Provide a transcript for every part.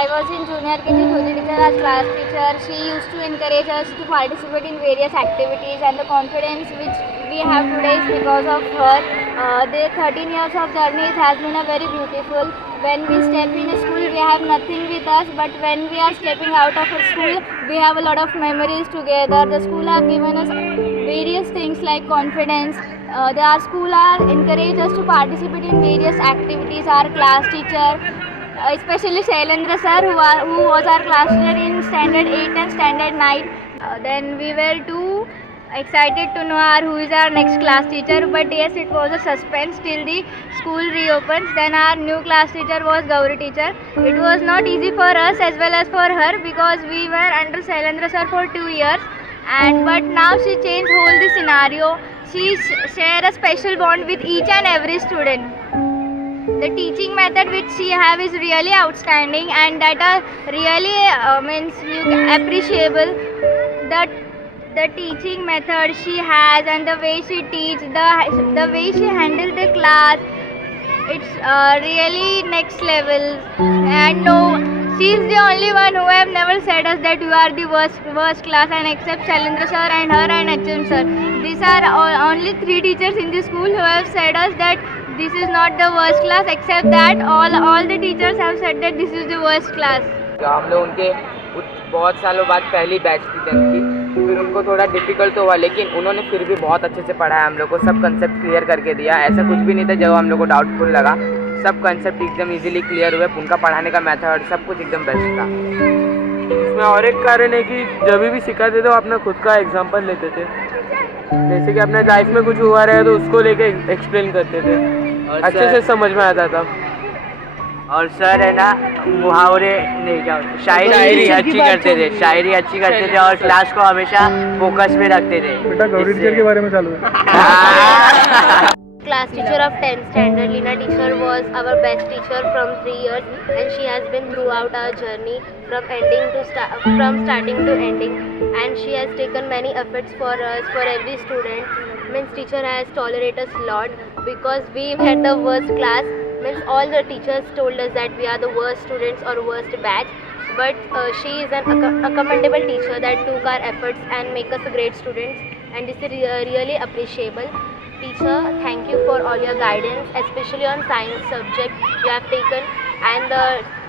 I was in junior KG, Jyoti teacher as class teacher. She used to encourage us to participate in various activities, and the confidence which we have today is because of her. The 13 years of journey has been a very beautiful. When we step in a school, we have nothing with us, but when we are stepping out of a school, we have a lot of memories together. The school have given us various things like confidence. Our school are encourage us to participate in various activities. Our class teacher, especially Shailendra sir, who was our class teacher in standard 8 and standard 9. Then we were too excited to know who is our next class teacher, but yes, it was a suspense till the school reopens. Then our new class teacher was Gauri teacher. It was not easy for us as well as for her, because we were under Shailendra sir for 2 years, and but now she changed whole the scenario. She share a special bond with each and every student. The teaching method which she have is really outstanding, and that are really means appreciable. That the teaching method she has and the way she teach, the way she handle the class, it's really next level. And no, she is the only one who have never said us that you are the worst class, and except Shailendra sir and her and HM sir. These are only 3 teachers in the school who have said us that this is not the worst class. Except that all the teachers have said that this is the worst class. हम लोग उनके बहुत सालों बाद पहली batch थी 10th की, फिर उनको थोड़ा डिफ़िकल्ट तो हुआ, लेकिन उन्होंने फिर भी बहुत अच्छे से पढ़ाया हम लोग को, सब कंसेप्ट क्लियर करके दिया। ऐसा कुछ भी नहीं था जो हम लोग को डाउटफुल लगा, सब कंसेप्ट एकदम इजीली क्लियर हुए। उनका पढ़ाने का मेथड सब कुछ एकदम बेस्ट था। इसमें और एक कारण है कि जब भी सिखाते थे वो अपना खुद का एग्जाम्पल लेते थे, जैसे कि अपने लाइफ में कुछ हुआ रहा है तो उसको लेके एक्सप्लेन करते थे, अच्छे से समझ में आता था। और सर है ना मुहावरे नहीं, क्या शायरी अच्छी करते थे, शायरी अच्छी करते थे और क्लास को हमेशा फोकस में रखते थे। बेटा गौरी टीचर के बारे में चालू है। Class teacher of 10th standard, Lina teacher was our best teacher from 3 years, and she has been throughout our journey from starting to ending, and she has taken many efforts for us, for every student. Means teacher has tolerated us a lot, because we had the worst class. Means all the teachers told us that we are the worst students or worst batch, but she is a commendable teacher that took our efforts and make us great students, and this is really appreciable. Teacher, thank you for all your guidance, especially on science subject you have taken, and the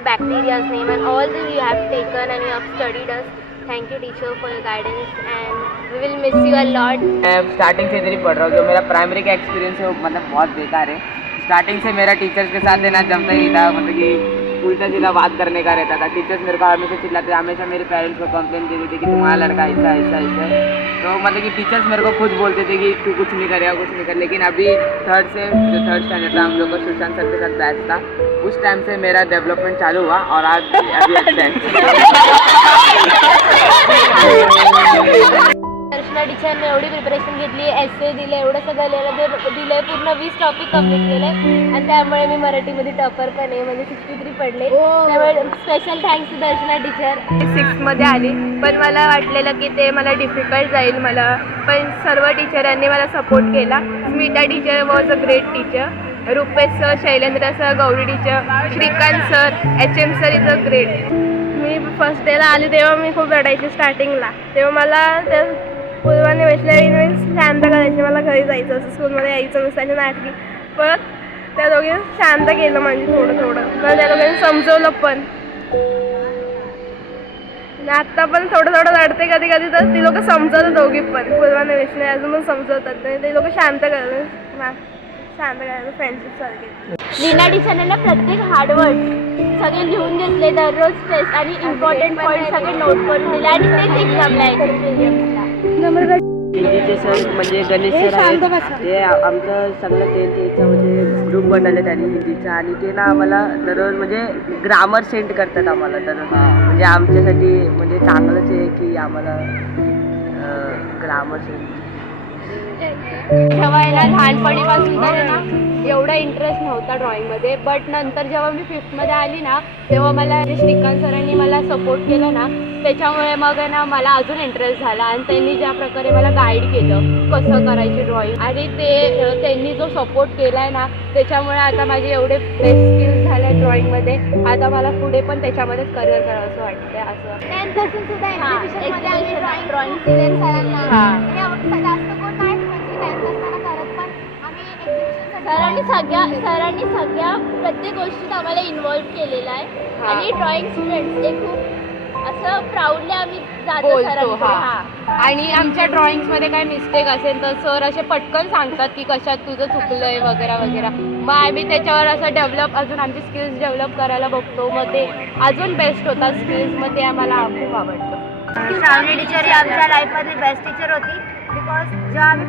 bacteria's name and all that you have taken and you have studied us. Thank you teacher for your guidance, and we will miss you a lot. मैं starting से इधर ही पढ़ रहा हूँ। जो मेरा primary का experience है वो मतलब बहुत बेकार है। स्टार्टिंग से मेरा टीचर्स के साथ देना जमता ही था, मतलब कि उल्टा सीधा बात करने का रहता था। टीचर्स मेरे को हमेशा चिल्लाते थे, हमेशा मेरे पेरेंट्स को कंप्लेन देते थे कि तुम्हारा लड़का ऐसा ऐसा ऐसा है। तो मतलब कि टीचर्स मेरे को खुद बोलते थे कि तू कुछ नहीं करेगा, कुछ नहीं कर। लेकिन अभी थर्ड स्टैंडर्ड था, हम लोग का सुशांत सर के साथ बैच था, उस टाइम से मेरा डेवलपमेंट चालू हुआ और आज अभी अच्छा है। दर्शना टीचरने एवढी प्रिपरेशन घेतली, एस्से दिले, एवढं सगळं दिलं आहे, पूर्ण 20 टॉपिक कम्प्लीट केले, आणि त्यामुळे मी मराठीमध्ये टॉपर पण आहे, म्हणजे 63 पडले. त्यामुळे special thanks to Darshana teacher. 6मध्ये आली, पण मला वाटलेलं की ते मला डिफिकल्ट जाईल मला, पण सर्व टीचरांनी मला सपोर्ट केला. Smita teacher was a great teacher, Rupesh sir, Shailendra sir, Gauri teacher, Shrikant sir, HM sir is a great. मी फर्स्ट डेला आली तेव्हा मी खूप रडायची स्टार्टिंगला, तेव्हा मला त्या पूर्वाने वेचल्या शांत करायची, मला घरी जायचं असं, स्कूलमध्ये यायचं नसतं नाटकी. परत त्या दोघींनी शांत केलं म्हणजे थोडं मला त्या दोघांनी समजवलं पण. आत्ता पण थोडं रडते कधी कधी, तर ती लोक समजवतात दोघी पण, पूर्वाने वेचले अजून पण समजवतात, ते लोक शांत करायला फ्रेंडशिप सारखे. लीना टीचरने प्रत्येक हार्डवर्ड सगळे लिहून घेतले, दररोज स्ट्रेस आणि इम्पॉर्टंट पॉईंट सगळे नोट करून दिले, आणि तेच एक्झामला यायचे. हिंदीचे सर म्हणजे गणेश सर आहेत, ते आमचं सगळं 10th याच्यामध्ये ग्रुप बनवले त्यांनी हिंदीचा, आणि ते ना आम्हाला दररोज म्हणजे ग्रामर सेंड करतात आम्हाला दररोज. म्हणजे आमच्यासाठी म्हणजे चांगलंच आहे की आम्हाला ग्रामर सेंड. जेव्हा आहे ना लहानपणीपासून तर ना एवढा इंटरेस्ट नव्हता ड्रॉइंगमध्ये, बट नंतर जेव्हा मी 5thमध्ये आली ना, तेव्हा मला श्रीकांत सरांनी मला सपोर्ट केलं ना, त्याच्यामुळे मग आहे ना मला अजून इंटरेस्ट झाला, आणि त्यांनी ज्या प्रकारे मला गाईड केलं कसं करायची ड्रॉइंग, आणि त्यांनी जो सपोर्ट केला आहे ना, त्याच्यामुळे आता माझे एवढे बेस्ट स्किल्स झाले ड्रॉइंग. ड्रॉइंगमध्ये. आता मला पुढे पण त्याच्यामध्येच करिअर करावं असं वाटतं असं. 10th पासून सुद्धा एक्झिबिशनमध्ये आम्ही ड्रॉइंग सिनियर सरांना जास्त कोण नाही म्हणजे 10th असताना करत, पण आम्ही एक्झिबिशन सरांनी सगळ्या प्रत्येक गोष्टीत आम्हाला इन्व्हॉल्व केलेला आहे. आणि ड्रॉइंग स्टुडंट्स हे खूप असं प्राऊडली आम्ही जातो बोलतो. सरांकडे. आणि आमच्या ड्रॉइंग्समध्ये काय मिस्टेक असेल तर सर असे पटकन सांगतात की कशात तुझं चुकलंय वगैरे वगैरे. मग आम्ही त्याच्यावर असं डेव्हलप अजून आमची स्किल्स डेव्हलप करायला बघतो. मग ते अजून बेस्ट होतात स्किल्स. मग ते आम्हाला खूप आवडतं. श्रावणी टीचर ही आमच्या लाईफमधली बेस्ट टीचर होती. बिकॉज जेव्हा आम्ही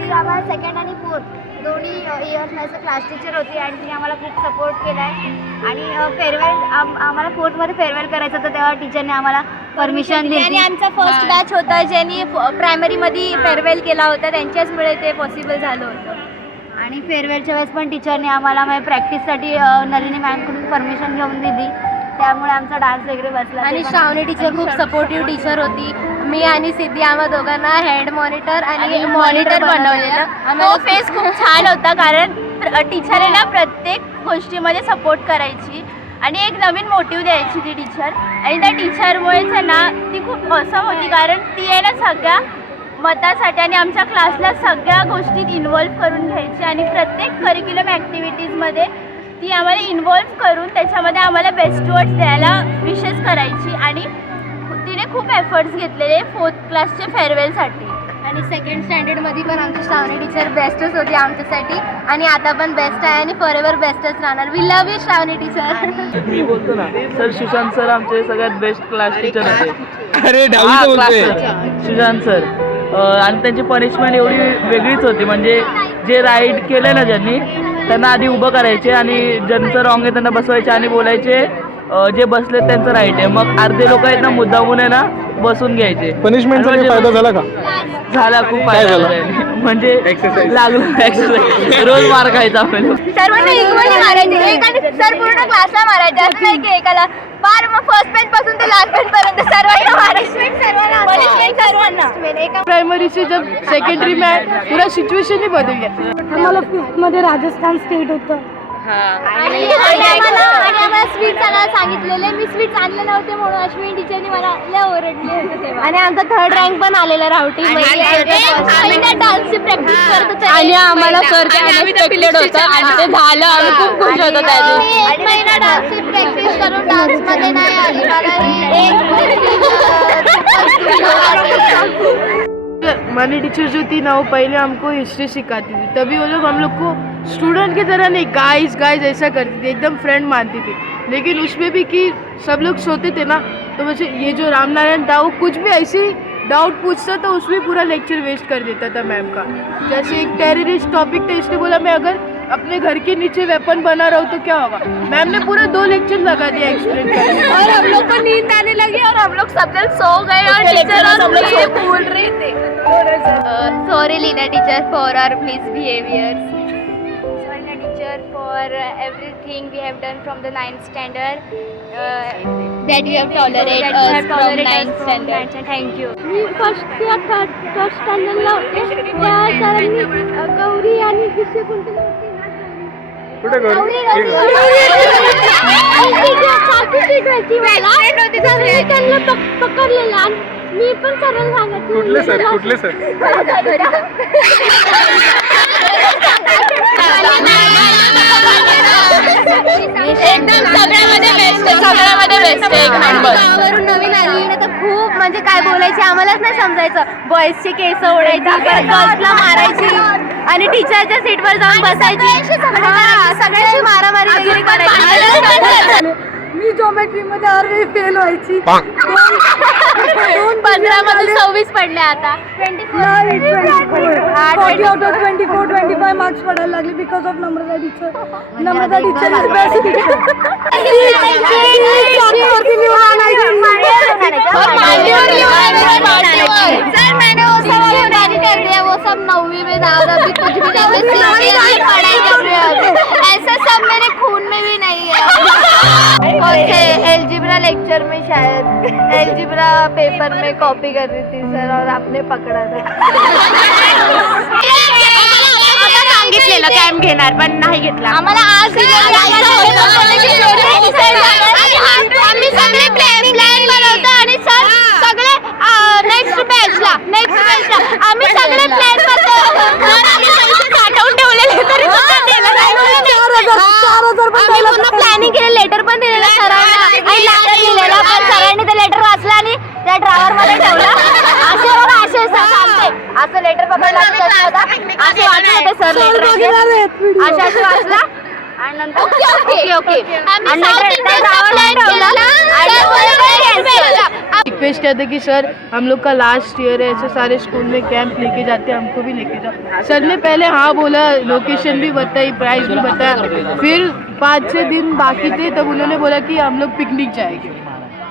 ती आम्हाला सेकंड आणि फोर्थ दोन्ही इयर्सला क्लास टीचर होती आणि तिने आम्हाला खूप सपोर्ट केला आहे. आणि फेअरवेल आम्हाला फोर्थमध्ये फेअरवेल करायचं होतं तेव्हा टीचरने आम्हाला परमिशन दिली. आणि आमचा फर्स्ट बॅच होता ज्यांनी प्रायमरीमध्ये फेअरवेल केला होता, त्यांच्याचमुळे ते पॉसिबल झालं होतं. आणि फेअरवेलच्या वेळेस पण टीचरने आम्हाला म्हणजे प्रॅक्टिससाठी नलिनी मॅमकडून परमिशन घेऊन दिली, त्यामुळे आमचा डान्स वगैरे बसला. आणि श्रावणी टीचर खूप सपोर्टिव्ह टीचर होती. मी आणि सिद्धी आम्हा दोघांना हेड मॉनिटर आणि मॉनिटर बनवलेलं. तो फेस खूप छान होता कारण टीचर ना प्रत्येक गोष्टीमध्ये सपोर्ट करायची आणि एक नवीन मोटिव्ह द्यायची ती टीचर. आणि त्या टीचरमुळेच आहे ना ती खूप असम होती कारण ती आहे ना सगळ्या मतासाठी आणि आमच्या क्लासला सगळ्या गोष्टीत इन्व्हॉल्व करून घ्यायची आणि प्रत्येक करिक्युलम ॲक्टिव्हिटीजमध्ये ती आम्हाला इन्व्हॉल्व करून त्याच्यामध्ये आम्हाला बेस्ट वर्ड्स द्यायला विशेष करायची. आणि तिने खूप एफर्ट्स घेतलेले 4th क्लासच्या फेअरवेलसाठी. आणि सेकंड स्टँडर्डमध्ये पण आमची श्रावणी टीचर बेस्टच होती आमच्यासाठी आणि आता पण बेस्ट आहे आणि फॉरएव्हर बेस्टच राहणार. We love you Shravani teacher. मी बोलतो ना सर, सुशांत सर आमचे सगळ्यात बेस्ट क्लास टीचर होते. अरे सुशांत सर. आणि त्यांची पनिशमेंट एवढी वेगळीच होती. म्हणजे जे राईड केलं ना ज्यांनी त्यांना आधी उभं करायचे आणि ज्यांचं रॉंग आहे त्यांना बसवायचे आणि बोलायचे जे बसले त्यांचं राईट आहे. मग अर्धे लोक आहेत ना मुद्दामून आहे ना बसून घ्यायचे. पनिशमेंटचा काही फायदा झाला का? झाला, खूप फायदा झाला. म्हणजे लागलो एक्सरसाइज, रोज मार खायचा आपण. सर्वांना इक्वली मारायचे. एकाने सर पूर्ण क्लासला मारायचे असं नाही की एकाला. फार मग फर्स्ट बेंच पासून ते लास्ट बेंच पर्यंत सर्वांना मारायचे. सर्वांना प्राइमरी से जब सेकेंडरी में आए पूरा सिचुएशन ही बदल गया. आम्हाला 5th मध्ये राजस्थान स्टेट होतं. आणि आम्हाला स्वीट्स आणायला सांगितलेले. मी स्वीट्स आणले नव्हते म्हणून अश्विनी टीचरनी मला लय ओरडले होते तेव्हा. आणि आमचा 3rd रँक पण आलेला रावटी. आम्ही त्या डान्सची प्रॅक्टिस करत होतो आणि आम्हाला सर ते अनएक्सपेक्टेड होतं आणि ते झालं. आम्ही खूप खुश होतो त्या दिवशी. 1 महिना डान्सची प्रॅक्टिस करून डान्समध्ये नाही आली मला. मनी टीचर जो थी ना वो पहले हमको हिस्ट्री सिखाती थी. तभी वो लोग हम लोग को स्टूडेंट की तरह नहीं गाइस ऐसा करती थी, एकदम फ्रेंड मानती थी. लेकिन उसमें भी कि सब लोग सोते थे ना तो वैसे ये जो रामनारायण था वो कुछ भी ऐसे डाउट पूछता तो उसमें पूरा लेक्चर वेस्ट कर देता था मैम का. जैसे एक टेररिस्ट टॉपिक था, इसने बोला मैं अगर अपने घर के नीचे वेपन बना रहा हूँ तो क्या होगा. मैम ने पूरे 2 लेक्चर लगा दिया एक्सप्लेन करने. और हम लोग को नींद आने लगी और हम लोग सब जन सो गए और टीचर हम लोग ये बोल रहे थे. Sorry Leena teacher for our misbehaviours. Sorry Leena teacher for everything we have done from the 9th standard. That we have tolerated us from 9th standard. Thank you. Me first या third स्टँडर्डला होते. त्या सरांनी गौरी आणि दुसरे कोणते नव्हते ना. कुठे गौरी त्यांना पकडलेलं आणि मी पण सरांना सांगितलं. कुठले सर? एकदम सगळ्यामध्ये बेस्ट एक नंबर. गावावरून नवीन आली ना तर खूप म्हणजे काय बोलायचे आम्हालाच नाही समजायचं. बॉईजचे केस ओढायची, गर्ल्सला मारायची आणि टीचरच्या सीटवर जाऊन बसायची. सगळ्यांची मारामारी वगैरे करायची. मी जॉमेट्रीमध्ये हर वेळी फेल व्हायची. 15 मध्ये 26 पडले आता. 40 out of 24, 25 मार्क्स पडायला लागले because of Namrata teacher. Namrata teacher is best teacher. Sir मैंने वो सब अभी कर दिया. वो सब 9वीं में था अभी कुछ भी नहीं. पढ़ाई कर रहे हैं ऐसा सब मेरे खून में भी नहीं है. एलजिब्रा लेक्चर में शायद एलजिब्रा पेपर में कॉपी कर रही थी सर और आपने पकड़ा था. सांगितलेलं कॅम्प घेणार पण नाही घेतला. आम्हाला आज आम्ही सगळे प्लॅन करतो आम्ही पैसे साठवून ठेवलेले तरी सुद्धा दिलं नाही. आम्ही पूर्ण प्लॅनिंग केलं, लेटर पण दिलेलं सरांना आणि लेटर दिलेला, पण सरांनी ते लेटर वाचलं आणि त्या ड्रावर मध्ये ठेवलं. असे सांगते असं लेटर पकडलं असे वाचलं ते सर लेटर असे वाचला आणि नंतर ओके आणि रिक्वेस्ट किया था कि सर हम लोग का लास्ट ईयर है, ऐसे सारे स्कूल में कैंप लेके जाते हैं, हमको भी लेके जाओ. सर ने पहले हाँ बोला, लोकेशन भी बताई, प्राइस भी बताया. फिर 5-6 दिन बाकी थे तब उन्होंने बोला कि हम लोग पिकनिक जाएंगे,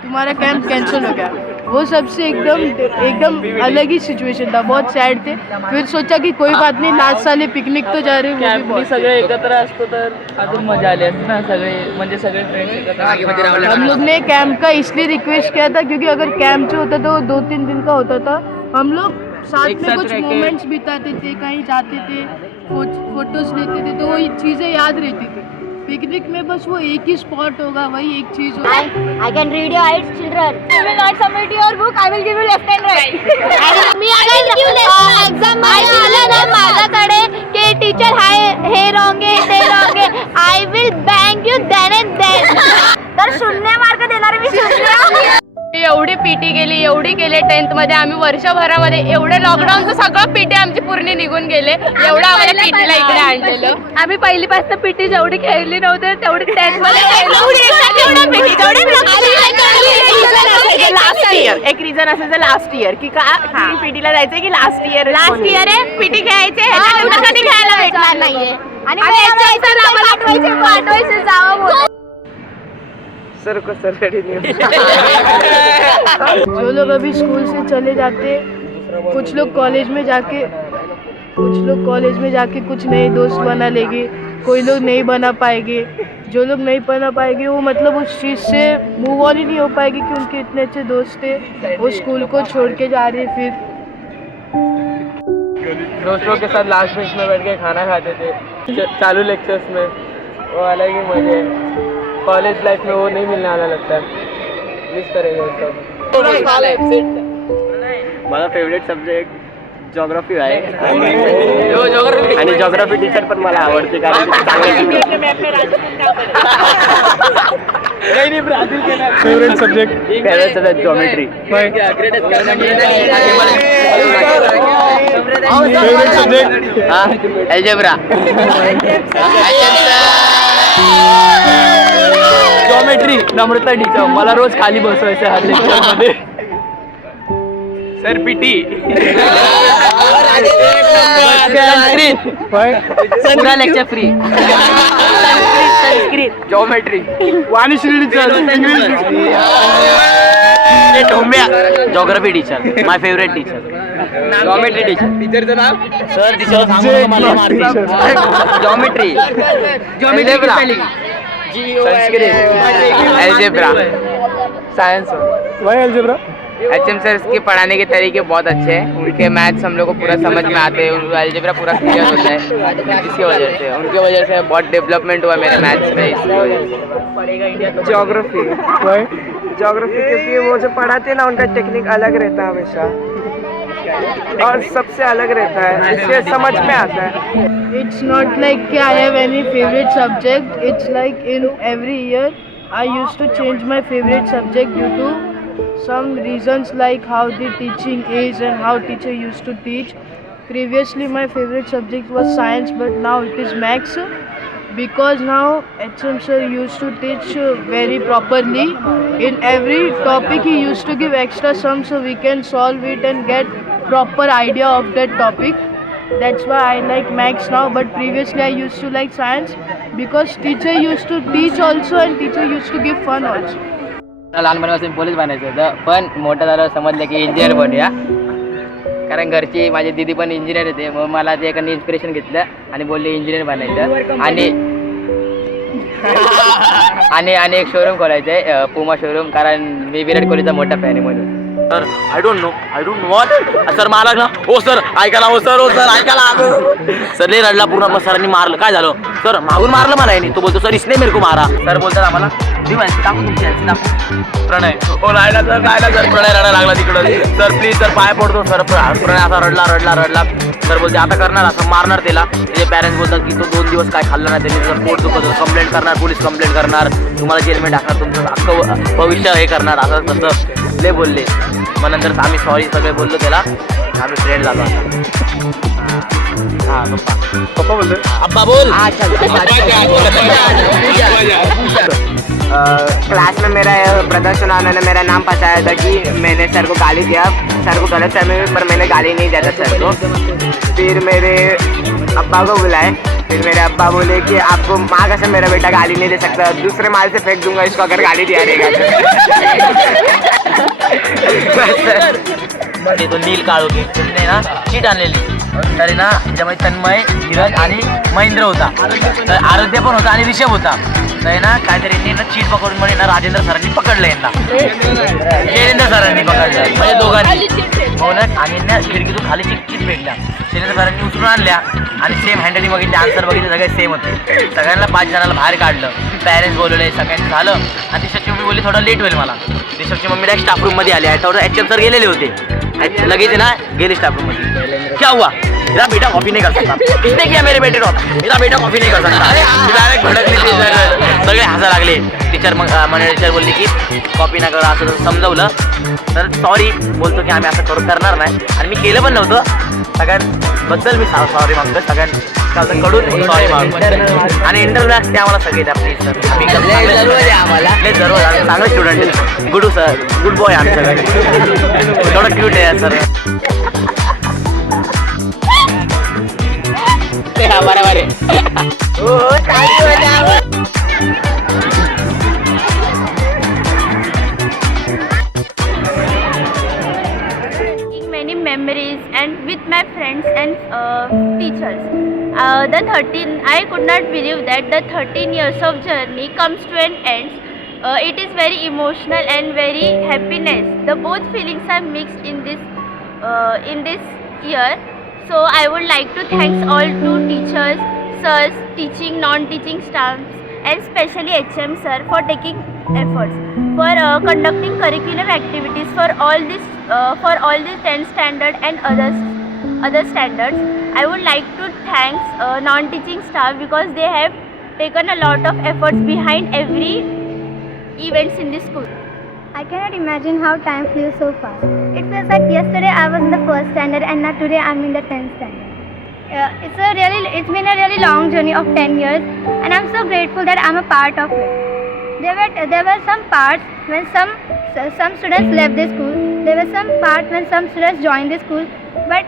तुम्हारा कैंप कैंसिल हो गया. वो सबसे एकदम अलग ही सिचुएशन था, बहुत सैड थे. फिर सोचा कि कोई बात नहीं, लास्ट साल पिकनिक तो जा रहे हैं. कॅम्पनी सगळे एकत्र असतो तर अजून मजा आली असते ना, सगळे म्हणजे सगळे फ्रेंड्स एकत्र. हम लोग ने कैंप का इसलिए रिक्वेस्ट किया था क्योंकि अगर कैंप जो होता था वो 2-3 दिन का होता था, हम लोग साथ में कुछ मोमेंट्स बिताते थे, कहीं जाते थे, फोटोज लेते थे, तो वो चीज़ें याद रहती थी. पिकनिक में बस वो एक ही स्पॉट होगा, वही एक चीज होगा. I can read your eyes, children. I will not submit your book. I will give you left and right. Me exam आलं ना माझ्याकडे की टीचर हे रॉंग आहे ते रॉंग आहे, I will bank you then and then. तर 0 mark देणार मी 0. एवढी पीटी गेली, एवढी गेले 10th मध्ये आम्ही. वर्षभरामध्ये एवढे लॉकडाऊनचं सगळं पीटी आमची पूर्ण निघून गेले, एवढं आम्हाला पीटीला इकडे आणलेलं. आम्ही पहिलीपासून पीटी जेवढी खेळली नव्हती तेवढी 10th मध्ये लास्ट इयर एक रिझन असेल तर लास्ट इयर की का पीटीला जायचंय की लास्ट इयर आहे पीटी खेळायचे कधी खेळायला भेटणार नाहीये आणि पाठवायचे जावं बोल. सर को सर रेडी नहीं. जो लोग अभी स्कूल से चले जाते, कुछ लोग कॉलेज में जाके कुछ नए दोस्त बना लेंगे, कोई लोग नहीं बना पाएंगे. जो लोग नहीं बना पाएंगे वो मतलब उस चीज़ से मूव ऑन ही नहीं हो पाएगी कि उनके इतने अच्छे दोस्त थे, वो स्कूल को छोड़ के जा रहे. फिर दोस्तों के साथ लास्ट बेंच में बैठ के खाना खाते थे चालू लेक्चर्स में, वो अलग ही मजे. कॉलेज लाइफ में वो नहीं मिलने वाला लगता है, मिस करेंगे सब. माझा फेवरेट सब्जेक्ट जॉग्राफी आहे आणि जॉग्राफी टीचर पण मला आवडते कारण favourite subject geometry. Favourite subject algebra. Geometry Namrata teacher मला रोज खाली बसवायचं हर लेक्चर मध्ये. Sir PT. पूरा lecture free. Geometry. Vanishree teacher geography teacher my favourite teacher. Geometry टीचरचं नाव sir geometry. Algebra. Science. Why algebra. HM sir के पढ़ाने के तरीके बहुत अच्छे हैं, उनके मैथ्स हम लोग को पूरा समझ में आते हैं, अलजेब्रा पूरा क्लियर होता है. इसकी वजह से उनकी वजह से बहुत डेवलपमेंट हुआ मेरे मैथ्स में. इसकी वजह से ज्योग्राफी. वाई ज्योग्राफी क्योंकि वो जो पढ़ाते हैं ना उनका टेक्निक अलग रहता है हमेशा और सबसे अलग रहता है, इसलिए समझ में आता है. it's not like कि I have any favorite subject. It's like in every year I used to change my favorite subject due to some reasons like how the teaching is and how teacher used to teach. Previously my favorite subject was science, but now it is maths because now HM sir used to teach very properly. In every topic he used to give extra sum so we can solve it and get proper idea of that topic. That's why I like maths now, but previously I used to like science because teacher used to teach also and teacher used to give fun also. लहानपणापासून police बनायचं होतं, पण मोठं झाल्यावर समजलं की engineer बनूया, कारण घरची माझी दीदी पण इंजिनियर होते. मग मला ते एकाने इन्स्पिरेशन घेतलं आणि बोलले इंजिनियर बनायचं आणि एक शोरूम खोलायचं आहे, पुमा शोरूम, कारण मी विराट कोहलीचा मोठा फॅन आहे म्हणून. Sir I don't know what sir मला ना हो सर ऐकायला ऐकायला सर लय रडला पूर्ण मग सरांनी मारलं काय झालं सर मागून मारलं मला याने तो बोलतो सर इसने मेरे को मारा सर बोलतात आम्हाला दाखवू तुमची दाखवू प्रणय हो राहिला सर प्रणय रडायला लागला तिकडं सर प्लीज सर पाय पडतो सर प्रणय असा रडला सर बोलते आता करणार असं मारणार त्याला त्याचे पॅरेंट्स बोलतात की तो 2 दिवस काय खाल्लं नाही त्यांनी जर पोट दुखत कंप्लेंट करणार पोलीस कंप्लेंट करणार तुम्हाला जेलमध्ये टाकणार तुमचं अख्खं भविष्य हे करणार असं तसं लय बोलले मग नंतर आम्ही सॉरी सगळे बोललो त्याला आम्ही फ्रेंड झालो हां पप्पा बोलले अब्बा बोल क्लास में मेरा प्रदर्शन आने ने मेरा नाम फंसाया था कि मैंने सर को गाली दिया सर को गलत समय पर मैंने गाली नहीं दिया था सर को फिर मेरे अब्बा को बुलाए फिर मेरे अब्बा बोले कि आपको माँ का से मेरा बेटा गाली नहीं दे सकता दूसरे माल से फेंक दूंगा इसको अगर गाली दिया रहेगा ते तो नील काळू की त्यांनी ना चीट आणलेली तरी ना त्याच्यामध्ये तन्मय धीरज आणि महेंद्र होता तर आराध्य पण होता आणि ऋषभ होता तर ना काहीतरी यांनी चीट पकडून म्हणजे ना राजेंद्र सरांनी पकडलं यांना शैलेंद्र सरांनी पकडलं म्हणजे दोघांनी हो ना आणि ना खिडकीतून खाली चिट भेटल्या शैलेंद्र सरांनी उचलून आणल्या आणि सेम हँडलिंग बघितले आन्सर बघितले सगळे सेम होते सगळ्यांना 5 जणांना बाहेर काढलं पॅरेंट्स बोलवले सगळ्यांचं झालं आणि ऋषभची मम्मी बोलली थोडं लेट होईल मला ऋषभची मम्मी डायरेक्ट स्टाफ रूममध्ये आली तेवढं HM सर गेलेले होते लगेच ना गेले स्टाफ रूममध्ये क्या हुआ मेरा बेटा कॉफी नहीं कर सकता किसने किया मेरे बेटे को मेरा बेटा कॉफी नहीं कर सकता डायरेक्ट भडकली सगळे हसा लागले टीचर मग टीचर बोलली की कॉपी ना करा असं समजवलं तर सॉरी बोलतो की आम्ही असं करणार नाही आणि मी केलं पण नव्हतं सगळ्यांबद्दल मी सॉरी मागतो सगळ्यांकडून सॉरी मागतो आणि इंटरव्ह्यू ते आम्हाला सगळे द्या प्लीज सर आम्हाला जरूर चांगले student good sir good boy आमच्याकडे थोडं क्यूट आहे सर बरोबर many memories and with my friends and teachers. I could not believe that the 13 years of journey comes to an end. It is very emotional and very happiness. The both feelings are mixed in this year. So I would like to thank all two teachers, sirs, teaching, non-teaching staffs, and especially HM sir for taking efforts for conducting curriculum activities for all this 10th standard and other standards. I would like to thank non-teaching staff because they have taken a lot of efforts behind every events in this school. I cannot imagine how time flew so fast. It feels like yesterday I was in the 1st standard and now today I'm in the 10th standard. It's been a really long journey of 10 years and I'm so grateful that I'm a part of it. There were some parts when some students left the school. There were some parts when some students joined the school. But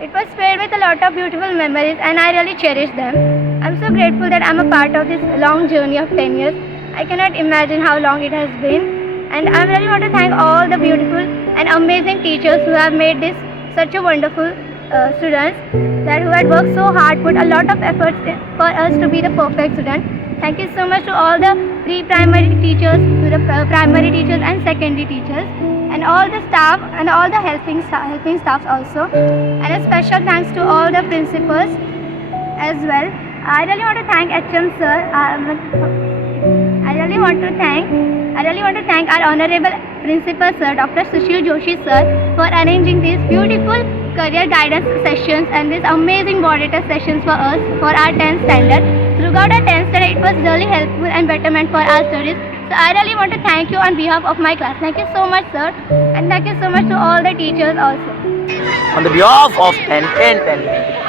it was filled with a lot of beautiful memories and I really cherish them. I'm so grateful that I'm a part of this long journey of 10 years. I cannot imagine how long it has been. And I really want to thank all the beautiful and amazing teachers who have made this such a wonderful students who had worked so hard, put a lot of efforts for us to be the perfect student. Thank you so much to all the pre-primary teachers, to the primary teachers and secondary teachers, and all the staff and all the helping staffs also. And a special thanks to all the principals as well. I really want to thank HM sir. I really want to thank our honorable principal sir, Dr. Sushil Joshi sir, for arranging these beautiful career guidance sessions and these amazing body test sessions for us for our 10th standard. Throughout our 10th standard, it was really helpful and betterment for our studies. So I really want to thank you on behalf of my class. Thank you so much, sir, and thank you so much to all the teachers also. On the behalf of 10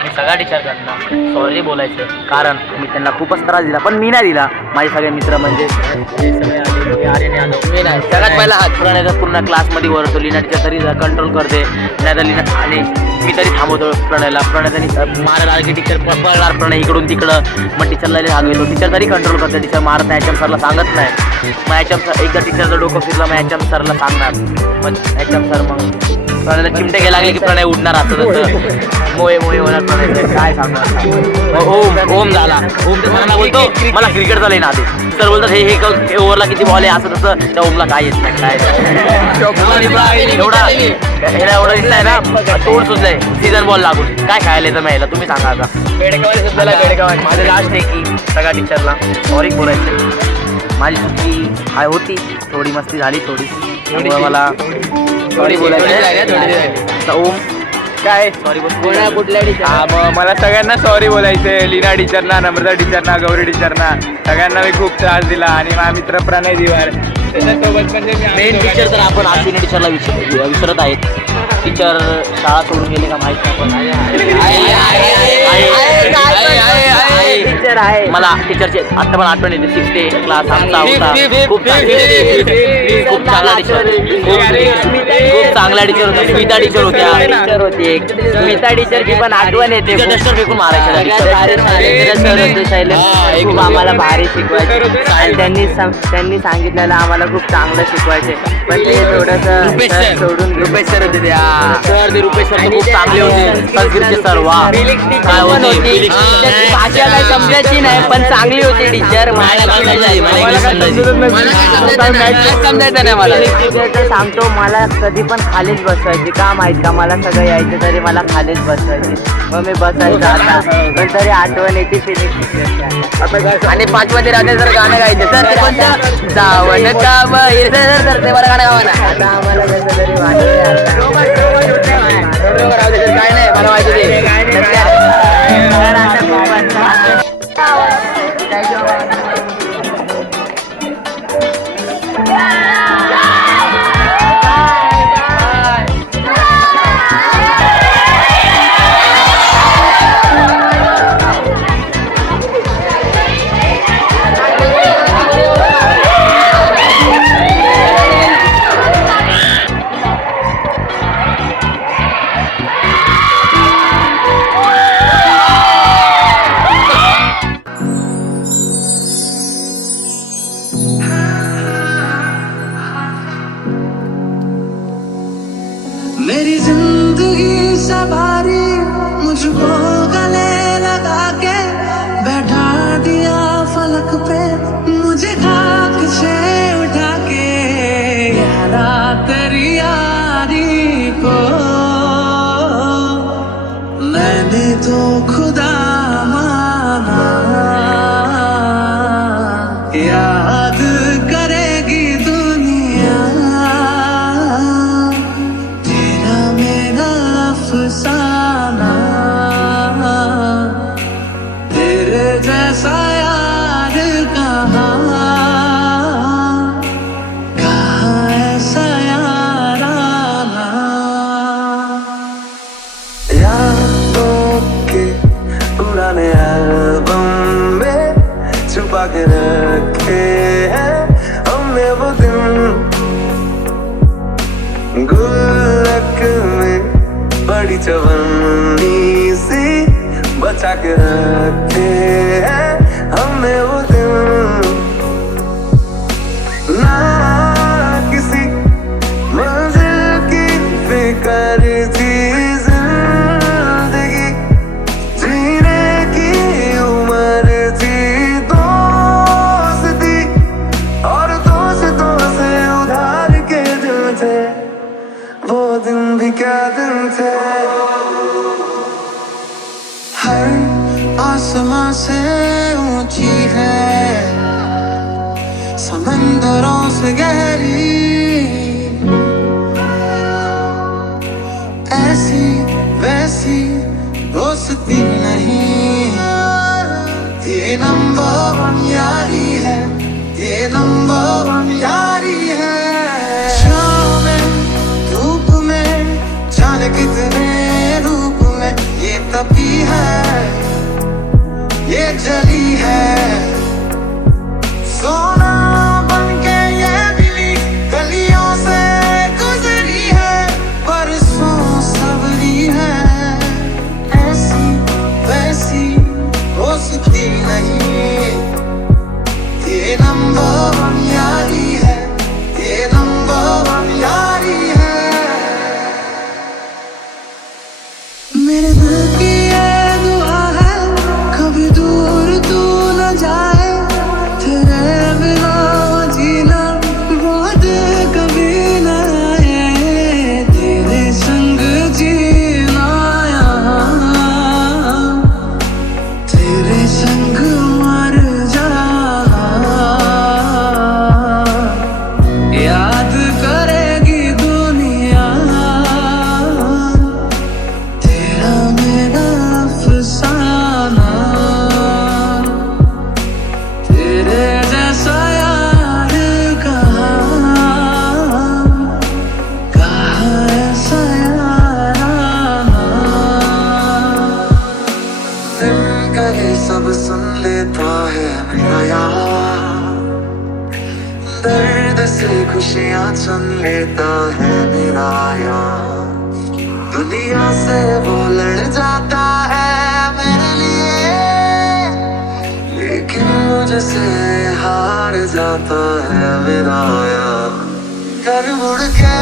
मी सगळ्या टीचरकडनं sorry बोलायचं कारण मी त्यांना खूपच त्रास दिला पण मी नाही दिला माझे सगळे मित्र म्हणजे सगळे आले आर्यने आलो मी नाही सगळ्यात पहिला हात प्रणयचा पूर्ण क्लासमध्ये वरतो लीना टीचर तरी कंट्रोल करते नाही तर लीना आणि मी तरी थांबवतो प्रणयला प्रणयने मारायला आले की टीचर पळणार प्रणय इकडून तिकडं मग टीचरला हाग येतो टीचर तरी कंट्रोल करते टीचर मारत नाही HM सरला सांगत नाही मग HM सर एकदा टीचरचं डोकं फिरलं मग HM सरला सांगणार मग HM सर मग प्रणयला चिमटे घ्यायला लागले की प्रणय उडणार असतं तसं मोहे मोहे होणार प्रणय काय सांगणार. ओम झाला. ओम ते मला बोलतो मला क्रिकेट झालंय ना आधी. सर बोलतात हे ओव्हरला किती बॉल आहे असं तसं. त्या ओमला काय येत नाही काय एवढा दिसलाय ना तोड सुचलाय सीझन बॉल लागून. काय खायला येतं महिला तुम्ही सांगा आता. बेडगावाने माझं लास्ट आहे की सगळ्या टीचरला सॉरी बोलायचं. माझी चुकी काय होती थोडी मस्ती झाली थोडी मला सॉरी बोलायचं. ओम काय सॉरी कोणा कुठल्या हा मग मला सगळ्यांना सॉरी बोलायचंय. लीना टीचरना, नम्रता टीचरना, गौरी टीचरना सगळ्यांना मी खूप त्रास दिला. आणि माझा मित्र प्रणय दिवार त्याच्यासोबत म्हणजे मेन टीचर तर आपण अश्विनी टीचरला विसरत आहेत. टीचर शाळा सोडून गेले का माहित नाही टीचर आहे. मला टीचरचे आता पण आठवण येते. 6th क्लास आमचा होता. खूप चांगला टीचर खूप चांगला टीचर होता. स्मिता टीचर होत्या. टीचर होती एक स्मिता टीचरची पण आठवण येते. डस्टर फेकून मारायचं. सर होते शैलेश खूप आम्हाला भारी शिकवायचे. आणि त्यांनी सांगितलेलं आम्हाला खूप चांगलं शिकवायचे. पण ते थोडंसं सोडून रुपेश सर होते त्या सर. ते रुपेश सर खूप चांगले होते. संस्कृतचे सर वा काय होते. भाषा काही समजायची नाही पण चांगली होती टीचर. समजायचं नाही मला. टीचर सांगतो मला कधी पण खालीच बसवायची. का माहित का मला सगळं यायचं तरी मला खालीच बसवायची. मग मी बसायचं आता पण तरी आठवण येते फिनिक्स टीचरची. आणि 5मध्ये राहते सर गाणं गायचं. सर ते कोणतं जावण काम सर ते मला गाणं गावं ना. आता आम्हाला कसं तरी वाटतं काय नाही मला माहिती मेरी जिंदगी सवारी मुझको गले लगा के बैठा दिया फलक पे मुझे खाक से उठा के यारा तेरी यारी को मैंने तो खुदा माना याद करेगी दुनिया तेरा मेरा अफसाना तेरे जैसा यार कहाँ ऐसा याराना यादों के पुराने एल्बम में छुपा के रखे हैं हमने वो दिन गुल्लक में बड़ी चवन्नी सी बचा के रखे हैं हमने वो दिन ना किसी मंजिल की फिक्र थी जिंदगी जीने की उम्र थी दोस्ती और दोस्तों से उधार के दिल थे वो दिन भी क्या दिन थे हर आसमां से ऊंची है समंदरों से गहरी ऐसी वैसी दोस्ती नहीं ये नंबर वन यारी है ये नंबर वन यारी है शाम में धूप में जाने कितने रूप में ये तपी है ये जली है सोना बनके ये मिली गलियों से गुजरी है बरसों सबरी है ऐसी वैसी दोस्ती नहीं ये नंबर वन यारी है ये नंबर वन यारी है सब सुन लेता है मेरा यार, दर्द से खुशियाँ चुन लेता है मेरा यार, दुनिया से वो लड़ जाता है मेरे लिए, लेकिन मुझसे हार जाता है मेरा यार। कर मुड़ के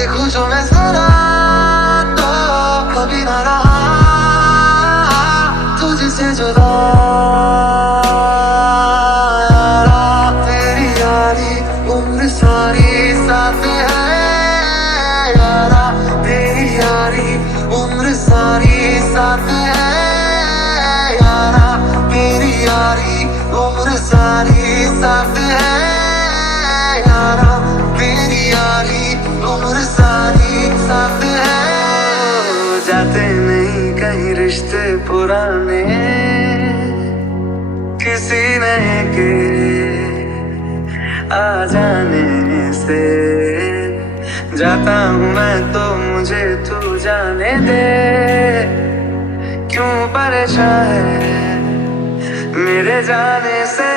देखो जो मैं जरा तो कभी ना रहा तुझसे जुदा, तेरी यारी उम्र सारी साथ है यारा, तेरी यारी उम्र सारी साथ है यारा, तेरी यारी उम्र सारी साथ है यारा, तेरी यारी उम्र सारी साथ है। जाते नहीं कहीं रिश्ते पुराने किसी नए के आ जाने से, जाता हूँ मैं तो मुझे तू जाने दे, क्यों परेशान है मेरे जाने से।